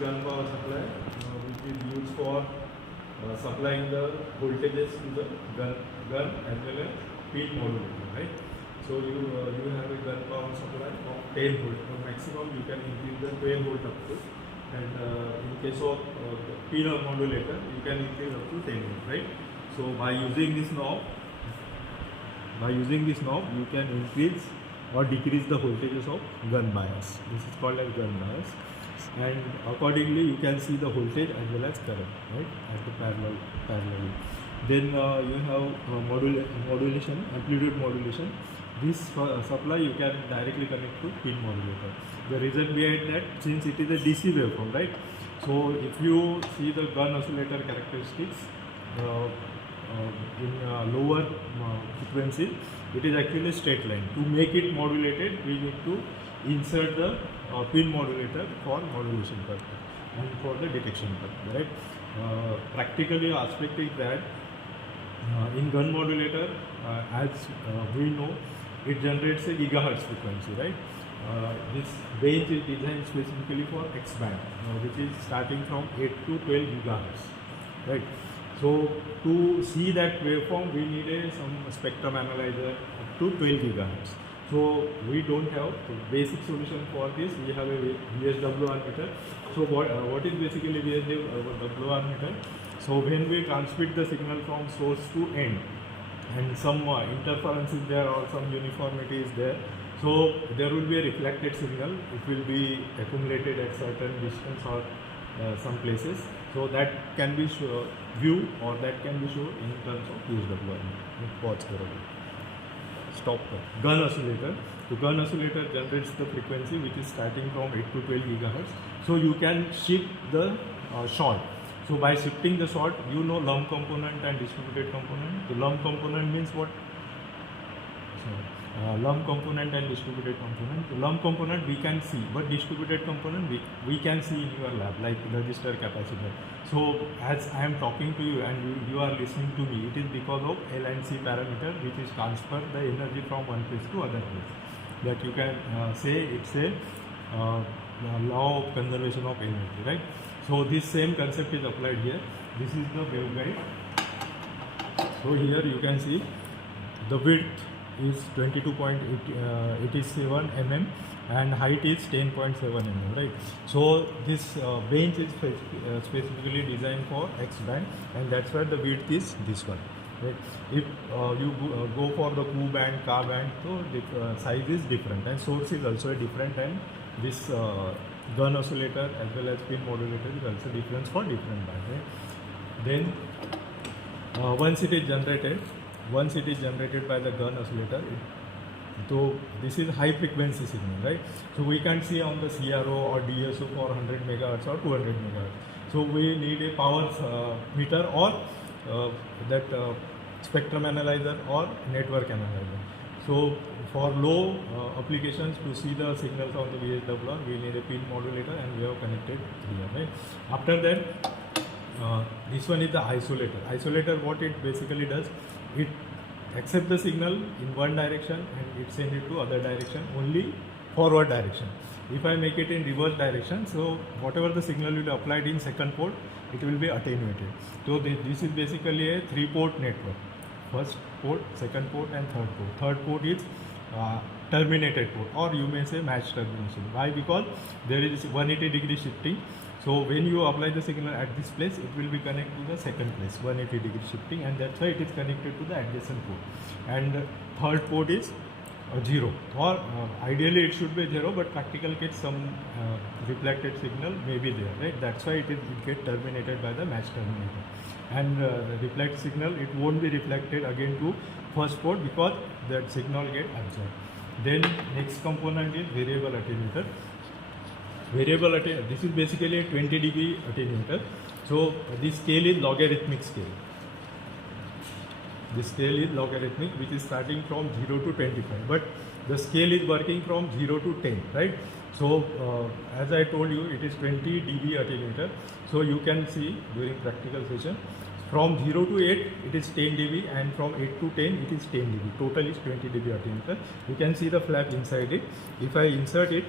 gun power supply, which is used for supplying the voltages to the gun as well as pin modulator, right? So you have a gun power supply of 10 volt. For maximum you can increase the 12 volt up to, and in case of pin or modulator you can increase up to 10 volt, right? So by using this knob, you can increase or decrease the voltages of gun bias. This is called as gun bias, and accordingly you can see the voltage as well as current, right, at the parallelly. Then you have modulation, amplitude modulation. This supply you can directly connect to pin modulator. The reason behind that, since it is a DC waveform, right? So if you see the gun oscillator characteristics in lower frequency, it is actually a straight line. To make it modulated, we need to insert the pin modulator for modulation purpose and for the detection purpose, right? Practically aspect is that in gun modulator, as we know, it generates a gigahertz frequency, right? This range is designed specifically for X band, which is starting from 8 to 12 gigahertz, right? So to see that waveform, we need some spectrum analyzer up to 12 gigahertz. So we don't have basic solution for this. We have a VSWR meter. So what is basically VSWR meter? So when we transmit the signal from source to end, and some interference is there or some uniformity is there, so there will be a reflected signal. It will be accumulated at certain distance or some places. So that can be viewed, or that can be shown in terms of VSWR. Stop. Gun oscillator. The gun oscillator generates the frequency which is starting from 8 to 12 gigahertz. So you can shift the short. So by shifting the short, you know lump component and distributed component. The lump component means what? Lump component and distributed component. The lump component we can see, but distributed component we can see in your lab, like resistor, capacitor. So as I am talking to you and you are listening to me, it is because of L and C parameter, which is transfer the energy from one place to other place. That you can say it's a law of conservation of energy, right? So this same concept is applied here. This is the waveguide. So here you can see the width is 22.87 mm and height is 10.7 mm, right? So this bench is specifically designed for X band, and that's why the width is this one, right? If you go for the Q band, Ka band, so the size is different, and source is also different, and this gun oscillator as well as pin modulator is also different for different band, right? Then once it is generated by the gun oscillator, so this is high frequency signal, right? So we can see on the CRO or DSO for 100 megahertz or 200 megahertz. So we need a power meter or that spectrum analyzer or network analyzer. So for low applications, to see the signals on the VSWR, we need a pin modulator, and we have connected here, right? After that, this one is the isolator. Isolator, what it basically does, it accepts the signal in one direction and it sends it to other direction, only forward direction. If I make it in reverse direction, so whatever the signal will be applied in second port, it will be attenuated. So this is basically a 3-port network. First port, second port and third port. Third port is terminated port, or you may say match termination. Why? Because there is 180-degree shifting. So when you apply the signal at this place, it will be connected to the second place, 180-degree shifting, and that's why it is connected to the adjacent port. And third port is 0, or ideally it should be 0, but practical case some reflected signal may be there, right? That's why it gets terminated by the match terminator. And reflect signal, it won't be reflected again to first port because that signal get absorbed. Then next component is variable attenuator. Variable attenuator, this is basically a 20 dB attenuator. So this scale is logarithmic scale. This scale is logarithmic, which is starting from 0 to 25, but the scale is working from 0 to 10, right? So as I told you, it is 20 dB attenuator. So you can see during practical session, from 0 to 8 it is 10 dB, and from 8 to 10 it is 10 dB. Total is 20 dB attenuator. You can see the flap inside it. If I insert it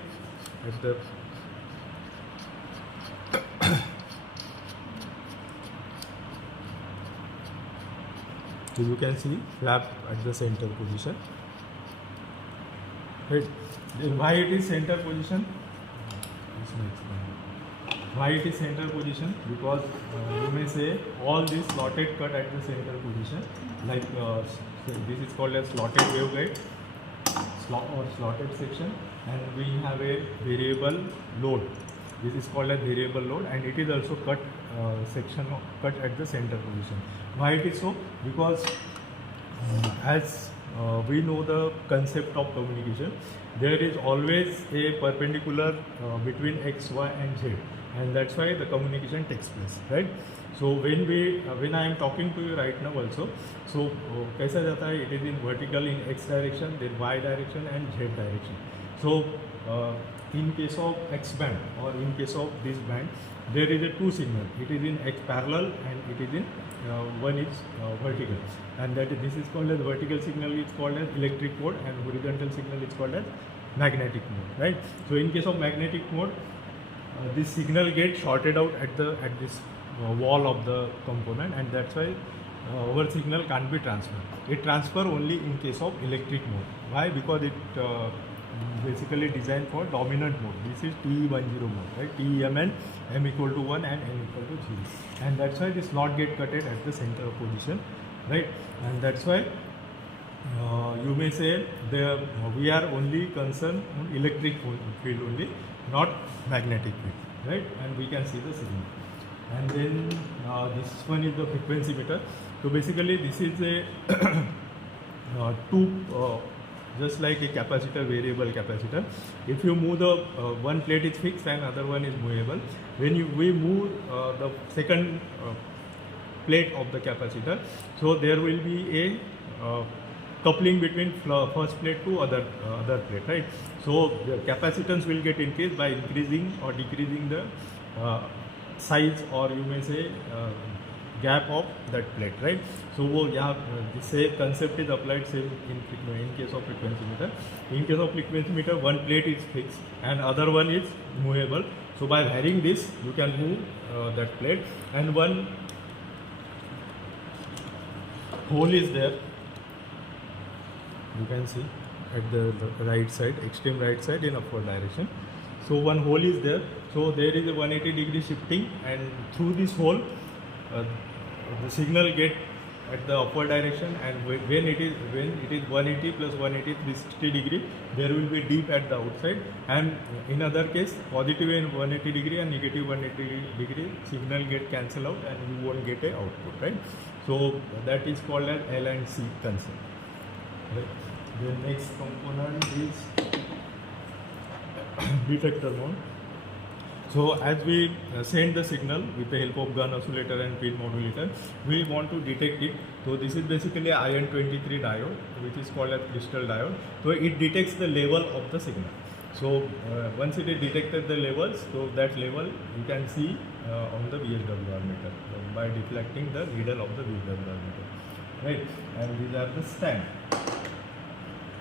at the So you can see flap at the center position. Right. Then why it is center position? Why it is center position? Because you may say all this slotted cut at the center position, like so this is called as slotted waveguide, slotted section, and we have a variable load. This is called as variable load, and it is also cut cut at the center position. Why it is so? Because as we know the concept of communication, there is always a perpendicular between x, y, and z, and that's why the communication takes place, right? So when I am talking to you right now also, so kaisa jata hai? It is in vertical in x direction, then y direction, and z direction. So in case of x band or in case of this band, there is a two signal. It is in x parallel and it is in one is vertical, and this is called as vertical signal is called as electric mode, and horizontal signal is called as magnetic mode, right? So in case of magnetic mode, this signal gets shorted out at this wall of the component, and that's why our signal can't be transferred. It transfer only in case of electric mode. Why? Because it basically designed for dominant mode. This is TE10 mode, right? TEMN, M equal to 1 and N equal to 3. And that's why this slot get cutted at the center of position, right? And that's why you may say we are only concerned on electric field only, not magnetic field, right? And we can see the signal. And then this one is the frequency meter. So basically this is a just like a capacitor, variable capacitor. If you move the one plate is fixed and other one is movable. When we move the second plate of the capacitor, so there will be a coupling between first plate to other plate, right? So the capacitance will get increased by increasing or decreasing the size, or you may say gap of that plate, right? So the same concept is applied same in case of frequency meter. In case of frequency meter, one plate is fixed and other one is movable. So by varying this, you can move that plate, and one hole is there. You can see at the right side, extreme right side in upward direction. So one hole is there. So there is a 180-degree shifting, and through this hole, the signal get at the upward direction, and when it is 180 plus 180 360 degree, there will be dip at the outside, and in other case positive in 180 degree and negative 180 degree signal get cancel out and you won't get a output, right? So that is called as L and C concept, right? The next component is detector mode. So as we send the signal with the help of gun oscillator and pin modulator, we want to detect it. So this is basically IN23 diode, which is called as crystal diode. So it detects the level of the signal. So once it is detected the levels, so that level you can see on the VSWR meter by deflecting the needle of the VSWR meter, right? And these are the stand.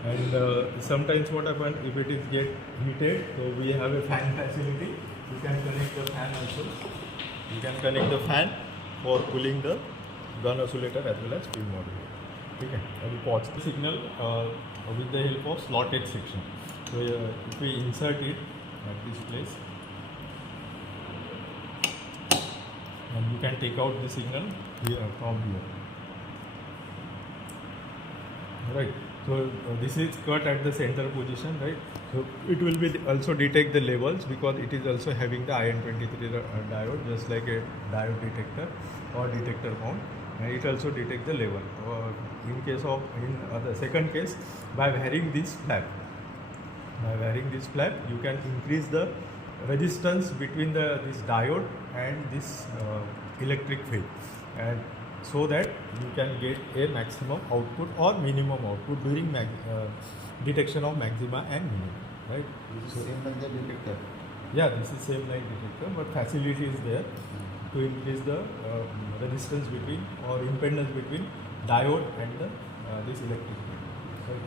And sometimes what happens if it is get heated, so we have a fan facility. You can connect the fan also. You can connect the fan for cooling the gun oscillator as well as pin modulator. Okay, I will pause the signal with the help of slotted section. So if we insert it at this place, and you can take out the signal here from here. Right. So this is cut at the center position, right? So it will be also detect the levels because it is also having the IN23 diode, just like a diode detector or detector mount, and it also detect the level. In the second case, by varying this flap, you can increase the resistance between this diode and this electric field, and so that you can get a maximum output or minimum output during detection of maxima and minimum, right? This is same like the detector. Yeah, this is same like detector, but facility is there to increase the resistance between or impedance between diode and this electric field. Right?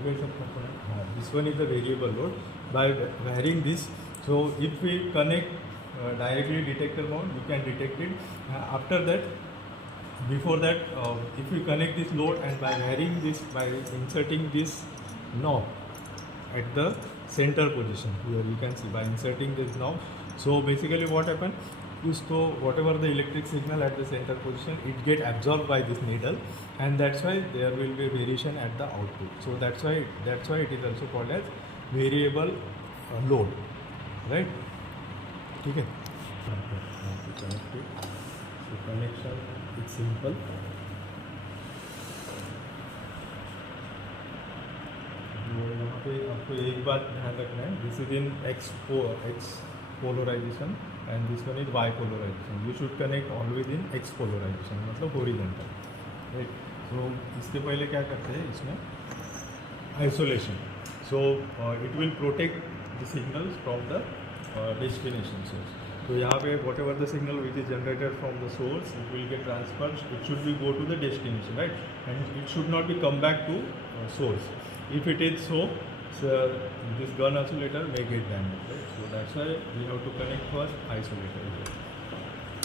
Okay, this one is the variable load. By varying this, so if we connect directly detector mount, you can detect it. After that, before that, if you connect this load and by varying this, by inserting this knob at the center position, here you can see by inserting this knob. So basically what happened, so whatever the electric signal at the center position, it get absorbed by this needle, and that's why there will be variation at the output. So that's why it is also called as variable load, right? Okay. Connect it. So connection is simple. यहाँ पे आपको एक बात ध्यान रखना है, this is in X polarisation and this one is Y polarisation. You should connect always in X polarisation, मतलब horizontal, right. So इसके पहले क्या करते हैं इसमें isolation. So it will protect the signals from the destination source. तो यहाँ पे whatever the signal which is generated from the source, it will get transferred, it should be go to the destination, right, and it should not be come back to source. If it is so, this gun oscillator may get damaged, right? So that's why we have to connect first isolator.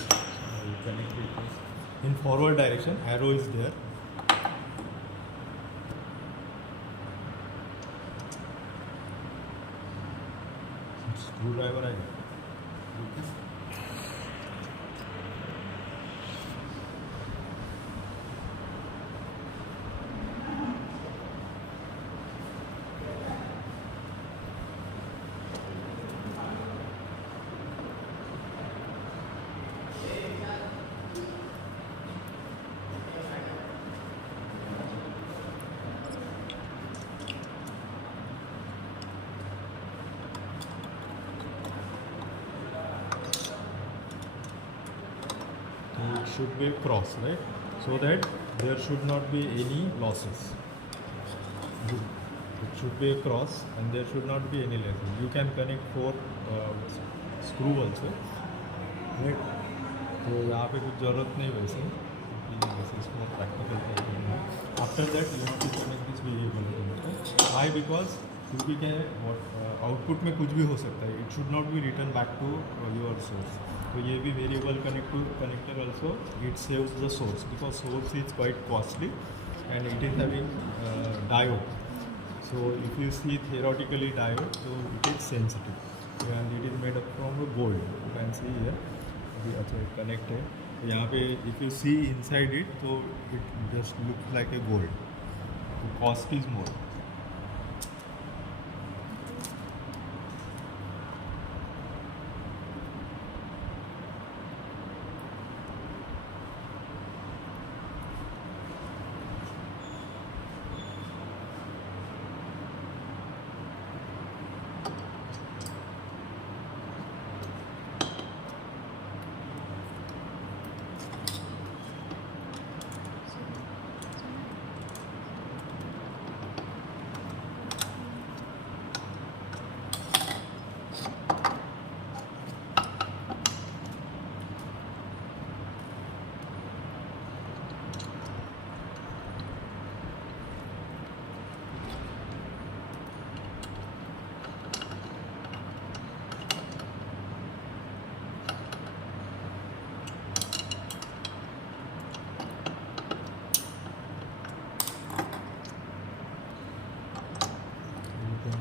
So we connect it first. In forward direction, arrow is there. Screwdriver I got. It should be cross, right, so that there should not be any losses. It should be a cross and there should not be any losses. You can connect 4 screw also, right. तो यहाँ पे कुछ ज़रूरत नहीं वैसे, this is more practical करते हैं. After that you have to connect this variable. Why? Because क्योंकि क्या है, आउटपुट में कुछ भी हो सकता है. It should not be return back to your source. तो ये भी variable connector also it saves the source, because source is quite costly and it is having diode. So if you see theoretically diode, so it is sensitive and it is made up from gold. You can see here, अभी अच्छा connect है. यहाँ पे if you see inside it, तो it just look like a gold. Cost is more.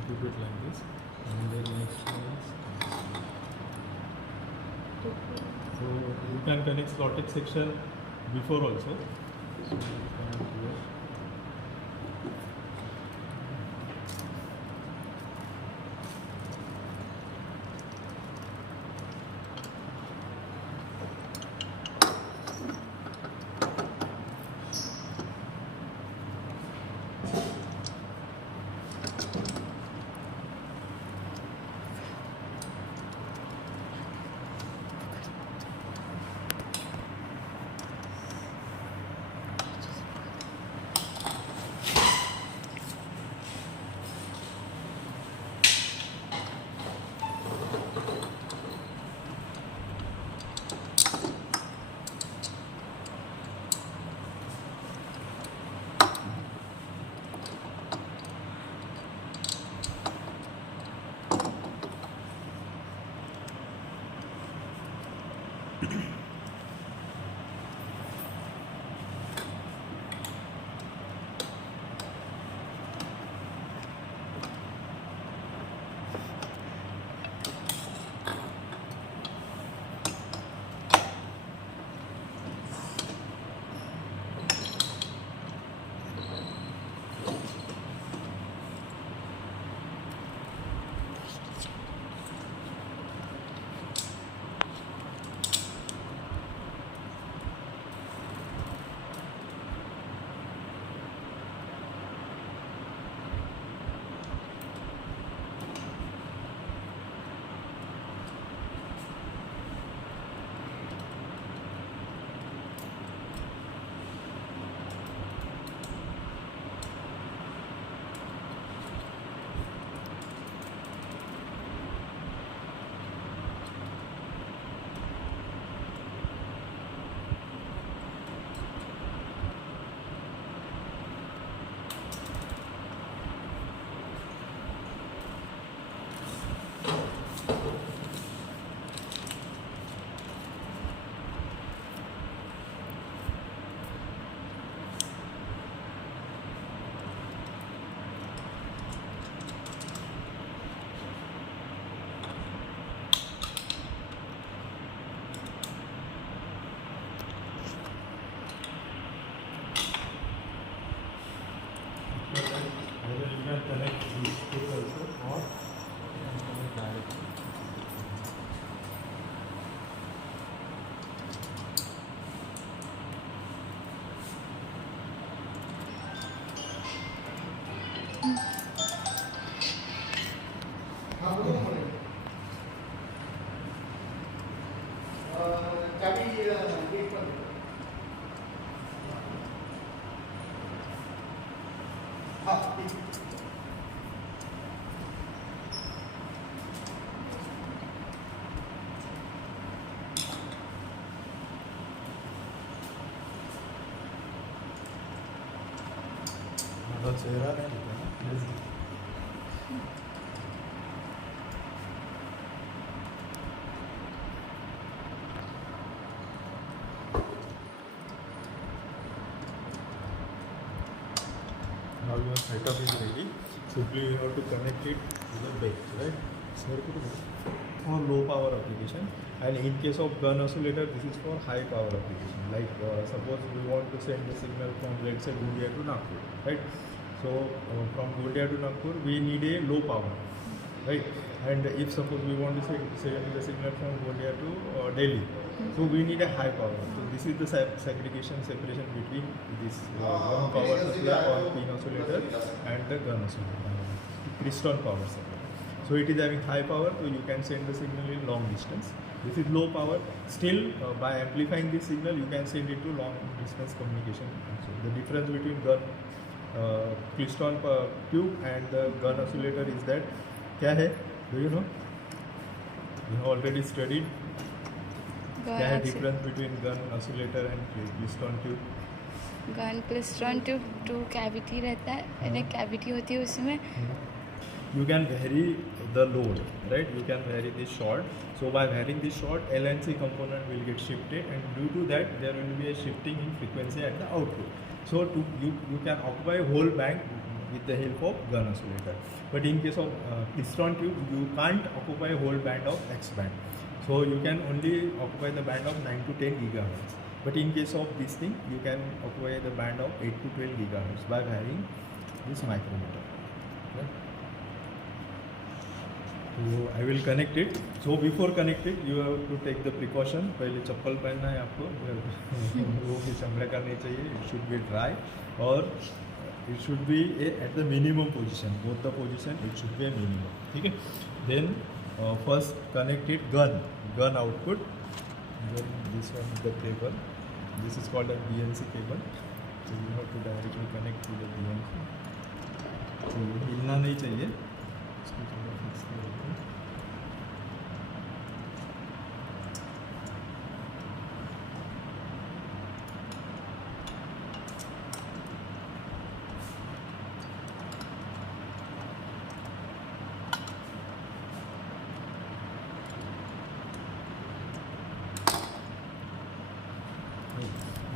Keep it like this, and then next one is, so you can connect slotted section before also. So you can here. Either you can connect these two also or you can connect directly. माझा चेहरा नाही दिसत ना. Now your setup is ready. Simply you have to connect it to the base, right? For low power application, and in case of gun oscillator, this is for high power application. Like suppose we want to send the signal from, let's say, Gondia to Nagpur, right? So from Gondia to Nagpur, we need a low power, right? And if suppose we want to send the signal from Gondia to Delhi, so we need a high power. So this is the separation between this one power supply or pin oscillator and the gun oscillator, Crystal power supply. So it is having high power, so you can send the signal in long distance. This is low power. Still, by amplifying this signal, you can send it to long distance communication. So the difference between gun Klystron tube and the gun oscillator is that क्या है? Do you know? You have already studied. क्या है difference between gun oscillator and Klystron tube? Gun klystron tube two cavity रहता है, एक cavity होती है उसमें. You can vary the load, right? You can vary this short. So by varying this short, L and C component will get shifted, and due to that, there will be a shifting in frequency at the output. So you can occupy whole band with the help of gun oscillator. But in case of Klystron tube, you can't occupy whole band of X band. So you can only occupy the band of 9 to 10 gigahertz. But in case of this thing, you can occupy the band of 8 to 12 gigahertz by varying this micrometer. Right? So I will connect it. So before connect it, you have to take the precaution. पहले चप्पल पहनना है आपको. वो भी चमड़े का नहीं चाहिए. It should be dry और it should be at the minimum position. Both the position it should be a minimum. ठीक है? Then first connect it gun output. Then this one is the cable. This is called a BNC cable. So you have to directly connect to the BNC. तो हिलना नहीं चाहिए. इसको थोड़ा fix कर देते हैं.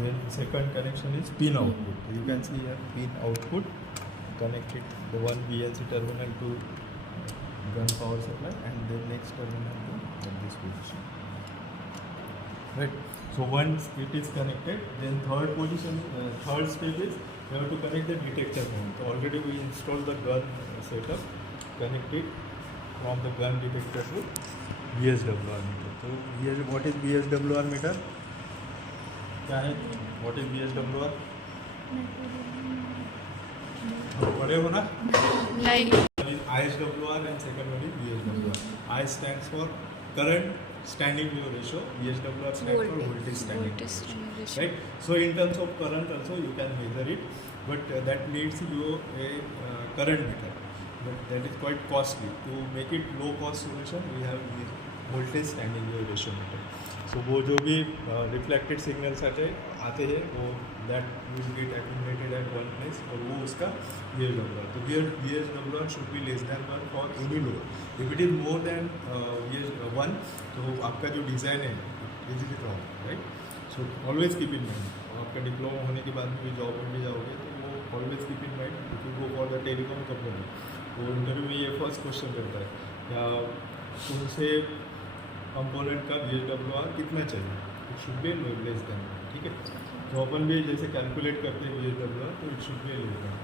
Then second connection is pin output. You can see here pin output connected the one VLC terminal to gun power supply and then next terminal to at this position. Right. So once it is connected, then third step is you have to connect the detector mount. So already we installed the gun setup, connect it from the gun detector to VSWR meter. So here what is VSWR meter? क्या है? What is VSWR? पढ़े हो ना? नहीं. One is ISWR and second one is VSWR. I stands for current standing wave ratio. VSWR stands for voltage standing wave ratio. Right? So in terms of current also you can measure it, but that needs you a current meter. But that is quite costly. To make it low cost solution, we have this voltage standing wave ratio meter. So वो जो भी reflected signals आते हैं वो that will get accumulated at one place और वो उसका VSWR. तो VSWR should be less than 1 for any load. If it is more than VS1, तो आपका जो डिज़ाइन है it is wrong, right. So always keep in mind. आपका diploma होने के बाद में भी जॉब में भी जाओगे तो वो always keep in mind. If you go for the telecom company तो इंटरव्यू में ये फर्स्ट क्वेश्चन करता है या तुमसे कंपोनेंट का VSWR कितना चाहिए. It should be less then. ठीक है. तो अपन भी जैसे कैलकुलेट करते हैं VSWR तो it should be less then.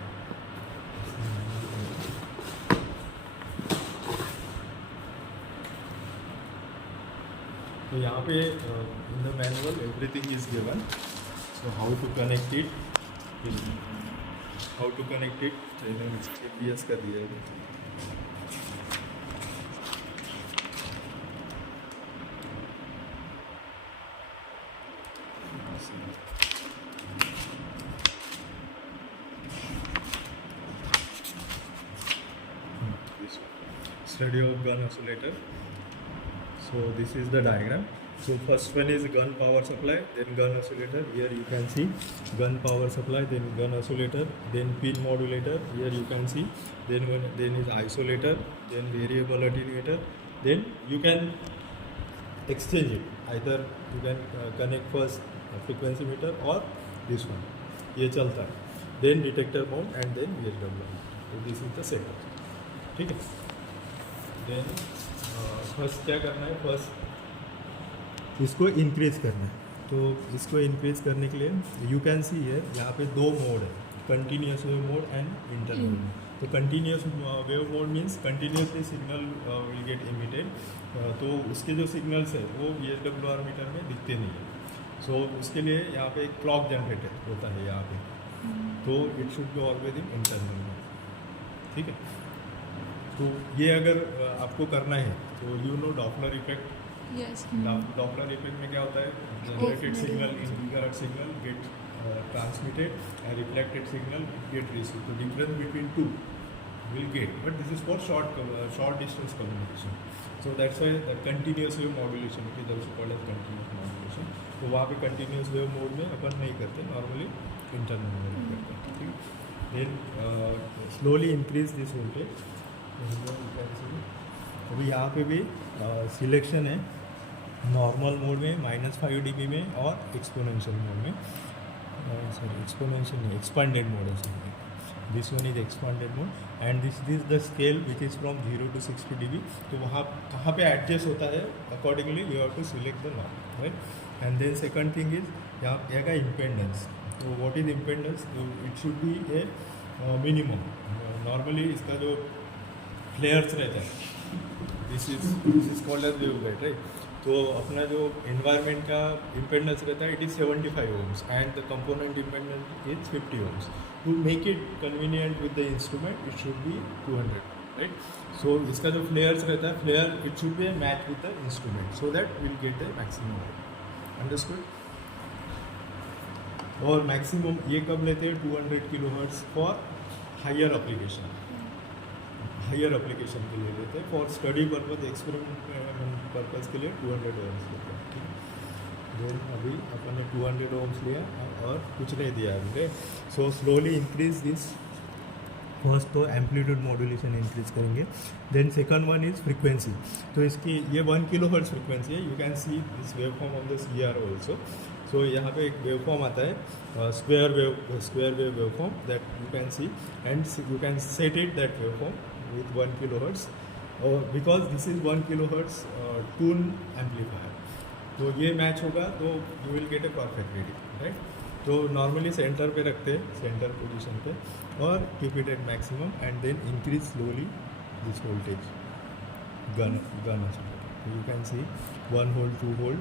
तो यहाँ पे in the manual everything is given. So how to connect it APS कर दिया है. Study of gun oscillator. So this is the diagram. So first one is gun power supply, then gun oscillator. Here you can see gun power supply, then gun oscillator, then pin modulator. Here you can see. Then is isolator, then variable attenuator. Then you can exchange it. Either you can connect first frequency meter or this one. ये चलता है. Then detector mount and then VSWR. So this is the setup. ठीक है. Then first क्या करना है, first इसको increase करना है. तो इसको इंक्रीज करने के लिए यू कैन सी है यहाँ पे दो मोड है, continuous wave mode and internal mode. तो continuous wave mode means continuously signal will get emitted. तो उसके जो सिग्नल्स है वो VSWR मीटर में दिखते नहीं है. सो उसके लिए यहाँ पे एक क्लॉक जनरेटर होता है यहाँ पे. तो it should be always in internal mode. ठीक है. तो ये अगर आपको करना है तो you know Doppler effect. Yes. Doppler effect में क्या होता है, generated signal incorrect signal get transmitted and reflected signal get receive. तो difference between two will get, but this is for short distance communication. So that's why the continuous wave modulation it is also called as continuous modulation. तो वहाँ पे continuous wave mode में अपन नहीं करते, normally internal mode में करते हैं. ठीक. Then slowly increase this voltage. अभी यहाँ पे भी सिलेक्शन है नॉर्मल मोड में -5 dB में और एक्सपोनेंशियल मोड में. सॉरी एक्सपोनेंशियल नहीं, एक्सपांडेड मोड है. Sorry this one is expanded mode and this is the scale which is from 0 to 60 dB. तो वहाँ कहाँ पे एडजस्ट होता है accordingly you have to select the norm, right. And then second thing is यहाँ का impedance. तो what is impedance, तो it should be a minimum. Normally इसका जो फ्लेयर्स रहता है this is called as wave guide, right. तो अपना जो एनवायरनमेंट का इम्पेंडेंस रहता है it is 75 ohms and the component impedance is 50 ohms. To make it convenient with the instrument it should be 200, right. So इसका जो फ्लेयर्स रहता है flare it should be match with the instrument so that will get the maximum. Understood. और maximum ये कब लेते हैं 200 kHz for higher application. Higher application के लिए लेते हैं. For study purpose experiment purpose के लिए 200 ohms लेते हैं. ठीक है. देन अभी अपन ने 200 ohms लिया और कुछ नहीं दिया अभी. So slowly increase this. First तो एम्पलीट्यूड मॉड्यूलेशन इंक्रीज करेंगे. Then second one is frequency. तो इसकी ये 1 kHz फ्रीक्वेंसी है. You can see this wave form of the CR also. So यहाँ पे एक वेव फॉर्म आता है square wave waveform that you can see and you can set it that wave form with 1 kilohertz because this is 1 kilohertz tune amplifier. तो ये match होगा तो you will get a perfect reading, right. तो normally center पे रखते हैं, center position पे, और keep it at maximum and then increase slowly this voltage gun तो you can see 1 volt 2 volt.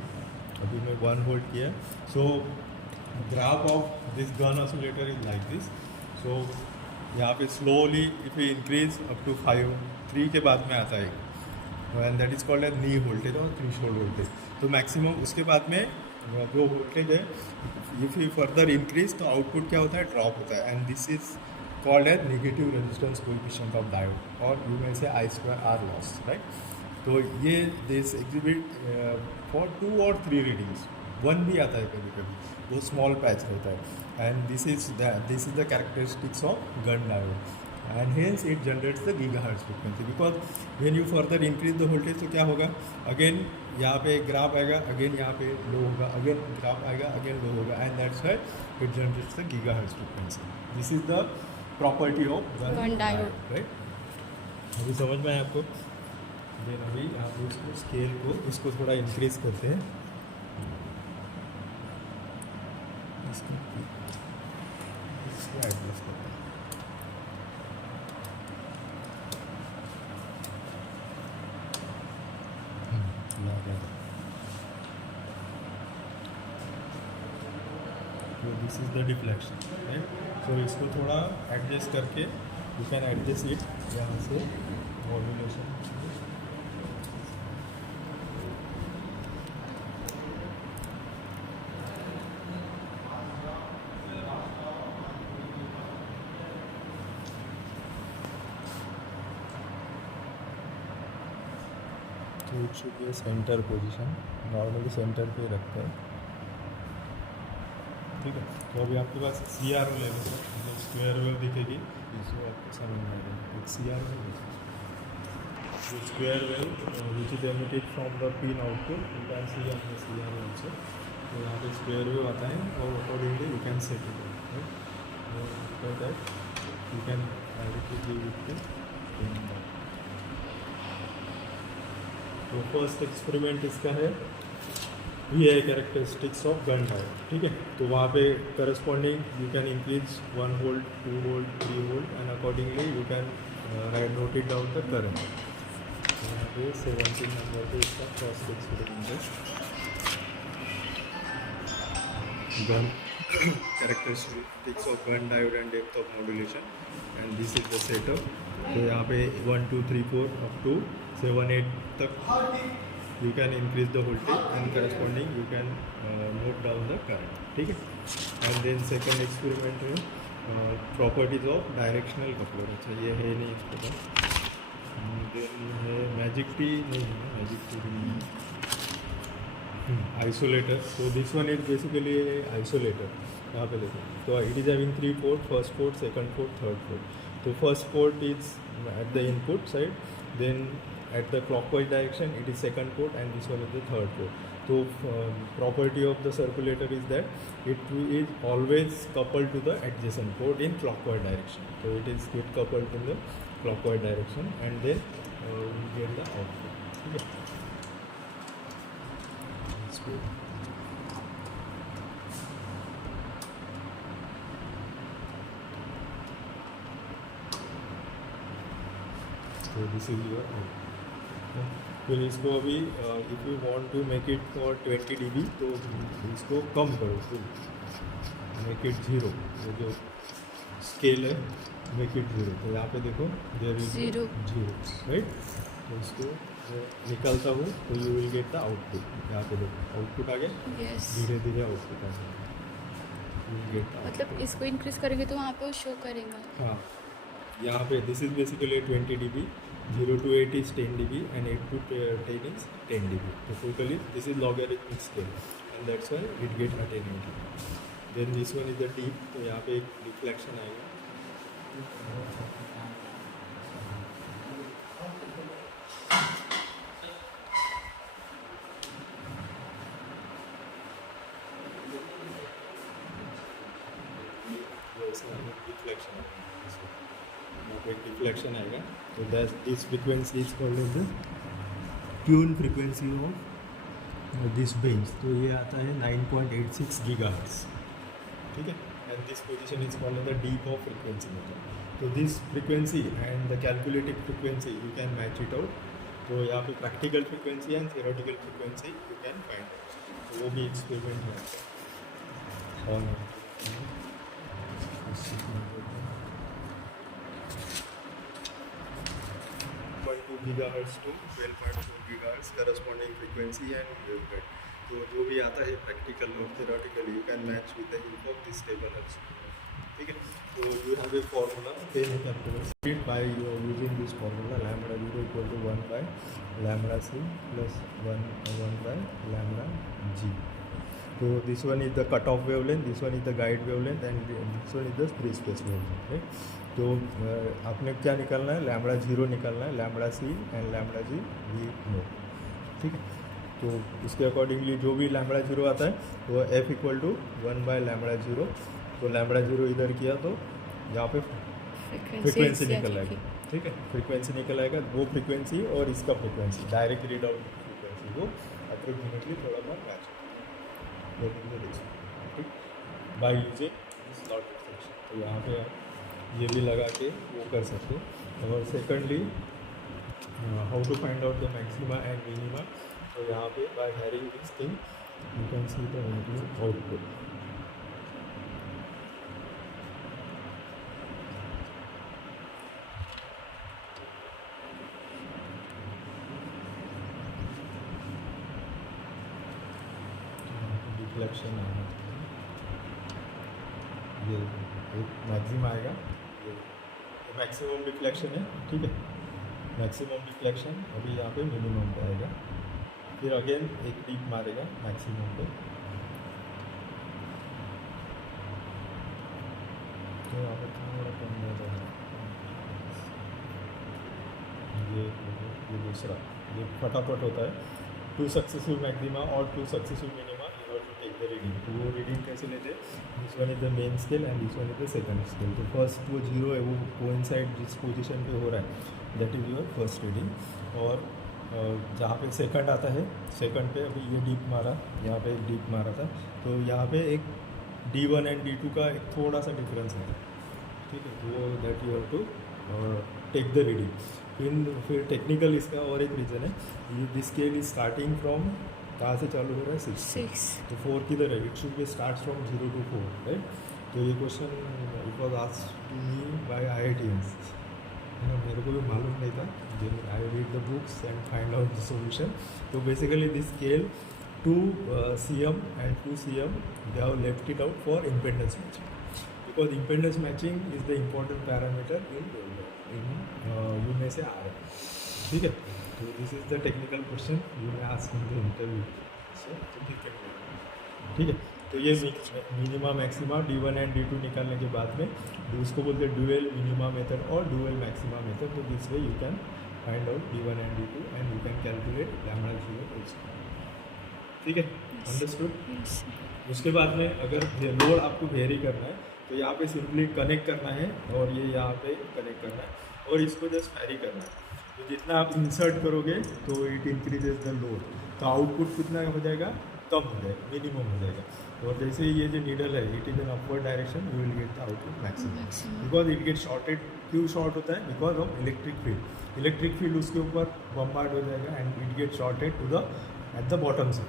अभी मैं 1 वोल्ट किया. So graph of this gun oscillator is like this. So यहाँ पे slowly if you increase up to 3 के बाद में आता है and that is called as knee voltage और थ्रेशोल्ड वोल्टेज. तो मैक्सिमम उसके बाद में जो वोल्टेज है इफ यू फर्दर इंक्रीज तो आउटपुट क्या होता है, ड्रॉप होता है. And this is called as negative resistance coefficient of diode और यू में से I2R लॉस, राइट. तो ये दिस एग्जिबिट फॉर 2 और 3 रीडिंग्स. 1 भी आता है कभी कभी, वो स्मॉल पैच रहता है. And this is the characteristics of Gunn diode and hence it generates the gigahertz frequency. Because when you further increase the voltage तो क्या होगा, अगेन यहाँ पे ग्राफ आएगा, अगेन यहाँ पे लो होगा, अगेन ग्राफ आएगा, अगेन लो होगा, and that's why it generates the gigahertz frequency. This is the property of Gunn diode, right. अभी समझ में आया आपको. देन अभी आप इसको स्केल को इसको थोड़ा इंक्रीज करते हैं. इसको एडजस्ट करते हैं. So this is the deflection, right? So इसको थोड़ा एडजस्ट करके यू कैन एडजस्ट इट यहाँ से मॉड्यूलेशन. तो it should B centre position. Normally center पे रखते हैं, ठीक है. तो अभी आपके पास CRO ले लो, जो स्क्वायर वेव दिखेगी इसको आपको समझ में आएगा. एक CRO है, जो square wave which is emitted from the pin output. You can see on the CRO also. तो यहाँ पे स्क्वायर वेव आता है और accordingly you can set it, right. After that you can directly give it to. तो first experiment इसका है ये है कैरेक्टरिस्टिक्स ऑफ गन डायोड, ठीक है. तो वहाँ पे corresponding you can increase 1 volt 2 volt 3 volt and accordingly you can note it down the current. यहाँ पे 17 नंबर पे इसका फर्स्ट एक्सपेरिमेंट है gun characteristics of Gunn diode and depth of modulation. And this is the setup. तो यहाँ पे 1 2 3 4 up to 7 8 तक you can increase the voltage and corresponding you can note down the current, ठीक है. and then second experiment है properties of directional coupler. अच्छा ये है नहीं इसके पास. then है मैजिक टी नहीं है, मैजिक टी नहीं है. Isolator. so this one is basically isolator. यहाँ पे देखो तो it is having 3 port, first port, second port, third port. तो first port is at the input side, then at the clockwise direction it is second port and this one is the third port. So property of the circulator is that it is always coupled to the adjacent port in clockwise direction. So it is get coupled in the clockwise direction and then we get the output, okay. That's good. So this is your output. फिर इसको अभी if you want to make it for 20 dB तो इसको कम करो, तो make it 0. वो जो scale है मेक इट 0. तो यहाँ पे देखो देयर इज 0, राइट. तो इसको निकालता हूँ तो you will get the output. यहाँ पे देखो आउटपुट आ गया. धीरे धीरे आउटपुट आ गया. यू विल गेट मतलब इसको इंक्रीज करेंगे तो वहाँ पे वो शो करेगा. हाँ यहाँ पे this is basically 20 dB. 0 to 8 is 10 dB and 8 to 10 is 10 dB. So totally this is logarithmic scale and that's why it get attenuated. Then this one is the deep. तो यहाँ पे एक deflection आएगा. जैसे यहाँ पे डिफ्लेक्शन आएगा, यहाँ पे डिफ्लेक्शन आएगा, तो this frequency is called as the tune frequency of this bench. तो ये आता है 9.86 गीगाहर्ट्ज़, ठीक है। And this position is called the deep of frequency method. तो this frequency and the calculated frequency you can match it out. तो यहाँ पे practical frequency and theoretical frequency you can find out, तो वो भी experiment है। और 0.2 GHz to 12.4 GHz corresponding frequency and waveguide। तो जो भी आता है प्रैक्टिकल और theoretical you can match with the help of this table also, ठीक है। तो you have a formula calculate by using this formula lambda 0 equal to 1 by lambda c plus 1 by lambda g। तो this one is the cut off wavelength, this one is the guide wavelength and this one is the free space wavelength, right. तो आपने क्या निकालना है, lambda 0 निकालना है, lambda c and lambda g we know, ठीक है। तो इसके अकॉर्डिंगली जो भी लैम्बडा 0 आता है वो f equal to 1 by lambda 0। तो लैम्बडा 0 इधर किया तो यहाँ पे फ्रिक्वेंसी निकल आएगा, ठीक है। फ्रिक्वेंसी निकल आएगा, वो फ्रिक्वेंसी और इसका frequency direct read out frequency को अप्रोक्सीमेटली थोड़ा बहुत मैच ठीक bye using this lot extension. तो यहाँ पे आप ये भी लगा के वो कर सकते हो। और secondly how to find out the maxima and minima. तो यहाँ पे by having this thing you can see the output. Deflection आना, ये एक मैक्सिमम आएगा, ये मैक्सिमम डिफ्लेक्शन है, ठीक है। मैक्सिमम डिफ्लेक्शन अभी यहाँ पे मिनिमम पे आएगा, फिर अगेन एक डीप मारेगा मैक्सिमम पे। तो यहाँ पे थोड़ा कम हो जाएगा, ये दूसरा ये फटाफट होता है। 2 सक्सेसिव मैक्सिमा और 2 successive minima you have to take the reading. तो वो रीडिंग कैसे लेते हैं, this one is the main scale and this one is the second scale. तो फर्स्ट वो 0 है, वो कोइंसाइड जिस पोजीशन पे हो रहा है that is your first reading. और जहाँ पे सेकंड आता है, सेकंड पे अभी ये डीप मारा, यहाँ पे एक डीप मारा था, तो यहाँ पे एक D1 एंड D2 का एक थोड़ा सा डिफरेंस है, ठीक है। तो that you have to take the reading. फिर टेक्निकल इसका और एक रीज़न है, this scale is starting from कहाँ से चालू हो रहा है, 6। तो 4 किधर है, it should be start from 0 to 4, राइट। तो ये question it was asked to me by IITians, है ना, मेरे को भी मालूम नहीं था। I read the books and find out the solution. तो basically this scale 2 cm and 2 cm they have left it out for impedance matching, because impedance matching is the important parameter in you में से आ रहा है, ठीक है। तो this is the technical question you में ask in the interview, ठीक है। तो ये minima maxima D1 and D2 निकालने के बाद में उसको बोलते हैं ड्यूअल मिनिमा मेथड और ड्यूअल मैक्सिमा मेथड। तो this way you can find out D1 and D2 and you can calculate lambda 0 also, ठीक है, अंडरस्टूड। उसके बाद में अगर लोड आपको वेरी करना है तो यहाँ पे सिंपली कनेक्ट करना है और ये यहाँ पे कनेक्ट करना है और इसको जस्ट वेरी करना है। तो जितना आप इंसर्ट करोगे तो इट इंक्रीजेज द लोड, तो आउटपुट कितना हो जाएगा, कम हो जाएगा, मिनिमम हो जाएगा। और जैसे ये जो नीडल है it is an upward direction, you will get the output maximum, because it get shorted. क्यों शॉर्ट होता है, because of electric field. Electric field उसके ऊपर बम्बार्ड हो जाएगा and it get shorted to the at the bottom से,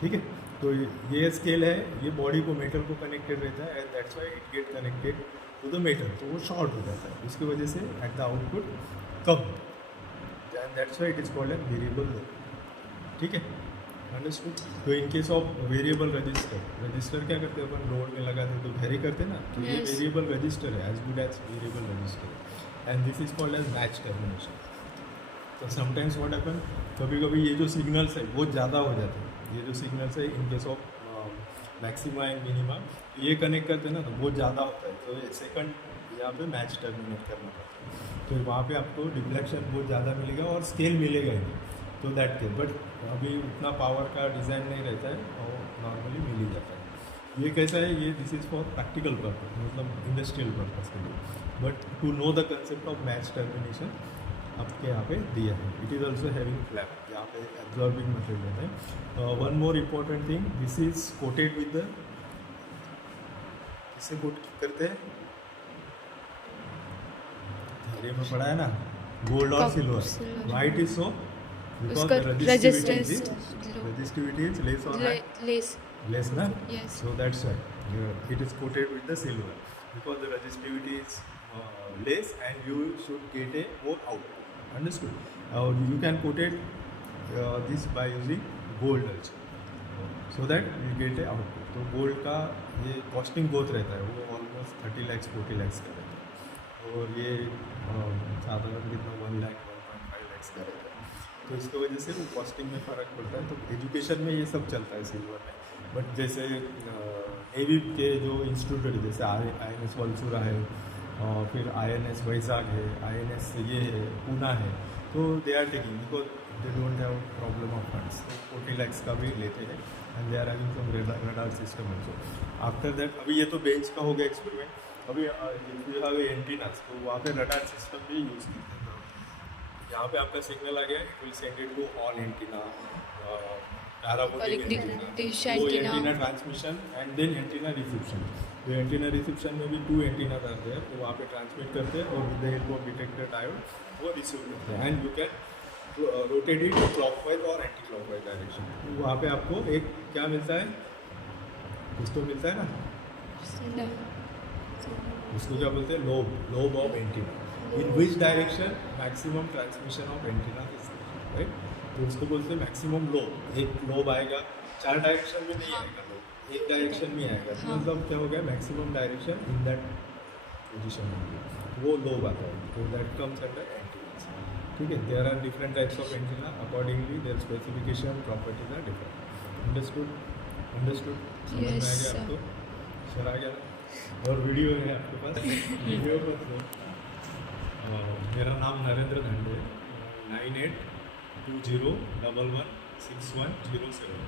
ठीक है। तो ये स्केल है, ये बॉडी को मेटल को कनेक्टेड रहता है and that's why it get connected to the metal, तो वो शॉर्ट हो जाता है, उसकी वजह से एट द आउटपुट कम, and that's why it is called an variable load, ठीक है, अंडरस्टूड। तो in case of variable resistor क्या करते हैं अपन, लोड में लगाते तो वेरी करते ना, तो ये वेरिएबल रजिस्टर है, as good as variable resistor, and this is called as match termination. तो समटाइम्स व्हाट हैपन, कभी कभी ये जो सिग्नल्स है बहुत ज़्यादा हो जाते हैं, ये जो सिग्नल्स है इन case of maxima and minima ये कनेक्ट करते हैं ना तो बहुत ज़्यादा होता है, तो सेकंड यहाँ पे मैच टर्मिनेट करना पड़ता है। तो वहाँ पे आपको डिफ्लेक्शन बहुत ज़्यादा मिलेगा और स्केल मिलेगा ही, तो दैट केस, बट अभी उतना पावर का डिज़ाइन नहीं रहता है और नॉर्मली मिल ही जाता है। ये कैसा है, ये this is for practical purpose, मतलब इंडस्ट्रियल पर्पज के लिए, but to know the concept of match termination आपके यहाँ पे दिया है. It is also having flap, यहाँ पे एब्जॉर्बिंग मटेरियल है. One more important thing, this is coated with the, इसे कोट करते हैं, ये में पढ़ा है ना, गोल्ड और silver. silver. White is so उसका because resistance resistivity is less or high, less less na, Yes. so that's why it is coated with the silver, because the resistivity is less and you should get a more output. Understood? You can coat it this by using gold also, so that you get a output. तो gold का ये costing बहुत रहता है, वो almost 30 lakhs 40 lakhs का रहता है, और ये साधारण कितना 1 lakh 1.5 lakhs का रहता है. तो इसकी वजह से वो कॉस्टिंग में फ़र्क पड़ता है. तो एजुकेशन में ये सब चलता है सिल्वर में. बट जैसे नेवी के जो इंस्टीट्यूट है, जैसे INS वलसुरा है, और फिर INS वैजाग है, INS ये है पूना है, तो they are taking because they don't have problem of funds. 40 lakhs का भी लेते हैं, and they are having some radar system also. After that, अभी ये तो बेंच का हो गया एक्सपेरिमेंट. अभी एंटीनास, तो वहाँ पे रडार सिस्टम भी यूज़ करते हैं. यहाँ पे आपका सिग्नल आ गया, it will send it to all antenna, parabolic Dish antenna, antenna. Transmission and then antenna reception. तो एंटीना रिसेप्शन में भी 2 एंटीना आते हैं, तो वहाँ पे ट्रांसमिट करते हैं, और with the help of detector diode वो रिसीव करते हैं, and you can rotate it clockwise और एंटी क्लॉकवाइज डायरेक्शन. तो वहाँ पे आपको एक क्या मिलता है, कुछ तो मिलता है ना, उसको क्या बोलते हैं, lobe of antenna. In which direction maximum transmission of antenna is, right. तो उसको बोलते हैं मैक्सिमम लोब. एक लोब आएगा, 4 डायरेक्शन में नहीं आएगा लोब, एक डायरेक्शन में आएगा. तो मतलब क्या हो गया, maximum direction in that position वो लोब आता है. तो दैट कम्स अंडर एंटीना. ठीक है. There are different types of antenna, accordingly their specification properties are different. Understood समझ में आ गया आपको, सर आ गया. और वीडियो है आपके पास, वीडियो पर मेरा नाम नरेंद्र धंडे, 9820116107.